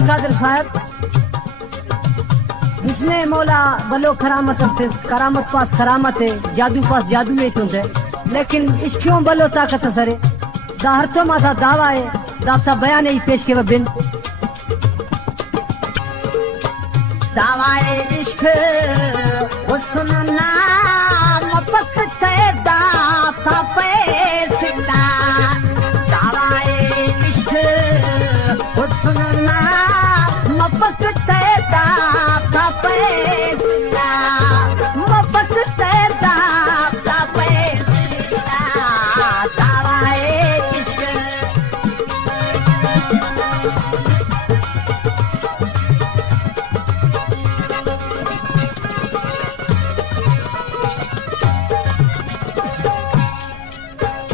अब्दुल कादिर साहब, जिसने मौला बलो करामत करामत पास करामत है, जादू पास जादू है तो है, लेकिन इश्कियों बलो ताकत सरे दाहर तो माथा दावा है दास्ता बयान ही पेश के बिन दावाए इश्क वो सुनना मपक ते दाता पे सिला दावाए इश्क वो सुनना मपक ते दाता पे सिला मपक ते दाता पे सिला दावाए इश्क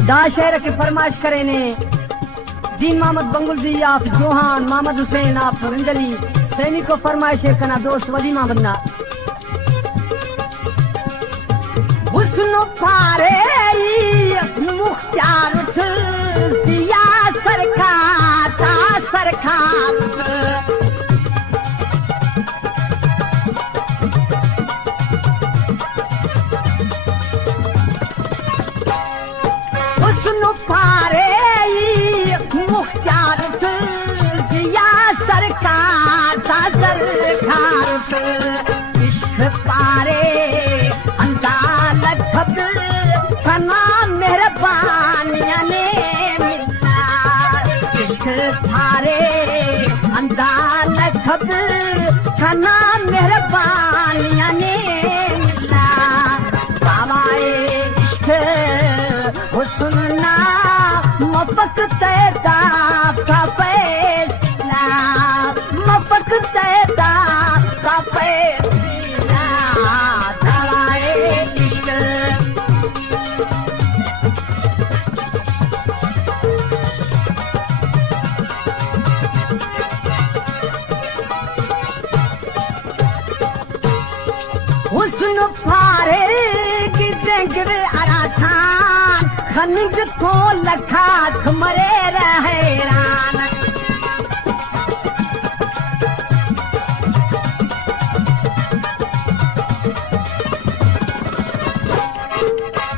दा शेर की फरमाइश करे ने दीन मोहम्मद बंगुलदी आप जोहान मोहम्मद हुसैन आप रंजली सैनी को फरमाइश है कना दोस्त वलीमा बनना हुस्न पारे मुख्तार उठ दिया सरकार पारे मुख्तार दिया सरकार इश्क पारे अंदाल खब फना मेहरबानिया ने मिला इश्क पारे अंदाल खब फना मेहरबानिया ने मिला बाबाए इश्क हुस्ना मपक तेदा का पैसला मपक तेदा का पैसला दवाए इश्क हुस्न फारे की देंगे अराखान खनिज को लखा मरे रहरान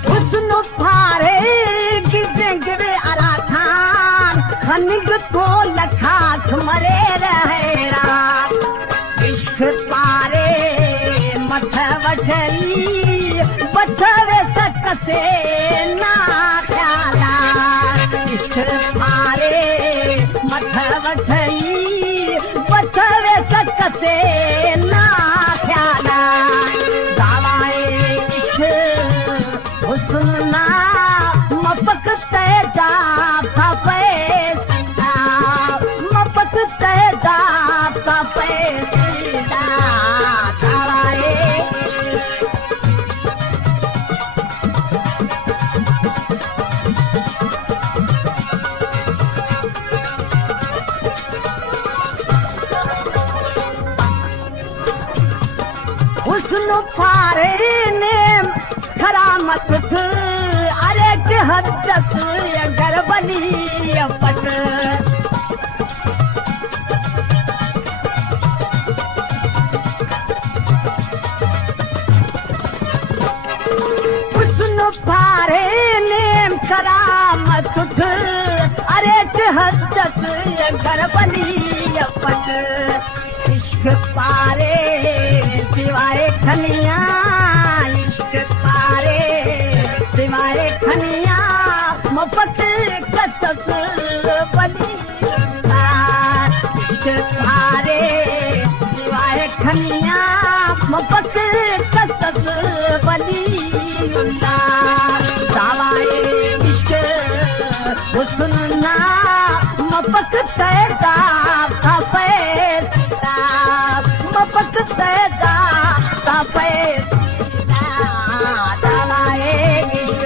हुस्न फारे गिरे अरा खान खनिज को लखा मरे रहरान इश्क पारे मथ वठली बथवे सकसे ना ख्याला इश्क पारे मथ वठली बथवे सकसे ना ख्याला दावाए इश्क हुस्ना मपक तेदा का पैसा मपक तेदा का पैसा दावाए हुस्न पारे ने करामत अरे हदस गरबली पट हुस्न पारे ने करामत अरे हदस गरबली पट इश्क पारे सिवाय खनिया इश्क पारे सिवाय खनिया मफत कसस बनी इश्क पारे सिवाय खनिया मफत कसस बनी सवाए इश्क हुस्ना मफत तेदा का पैसा मपक तेदा का पैसा दवाए इश्क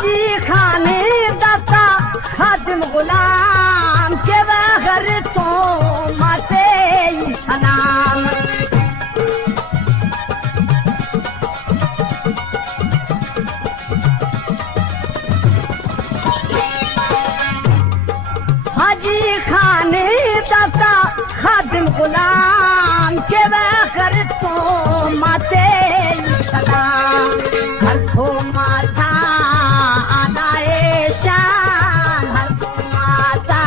हाजी खाने दाता खादिम गुलाम के बगैर तो माते सलाम। हाजी खाने दाता खादिम गुलाम के बगैर तो माते सलाम। हर को माता आलाए शान, हर को माता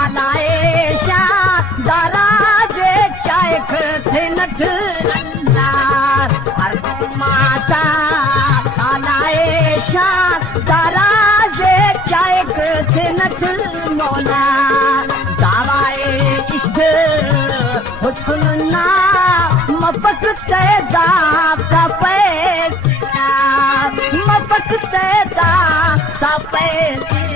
आलाए शान दराजे चायक थे नठ अंदार। हर को माता आलाए शान दराजे चायक थे नठ मौला। दावाए इश्क हुस्न मपक तैदा का पैसा, मपक तैदा का पैसा।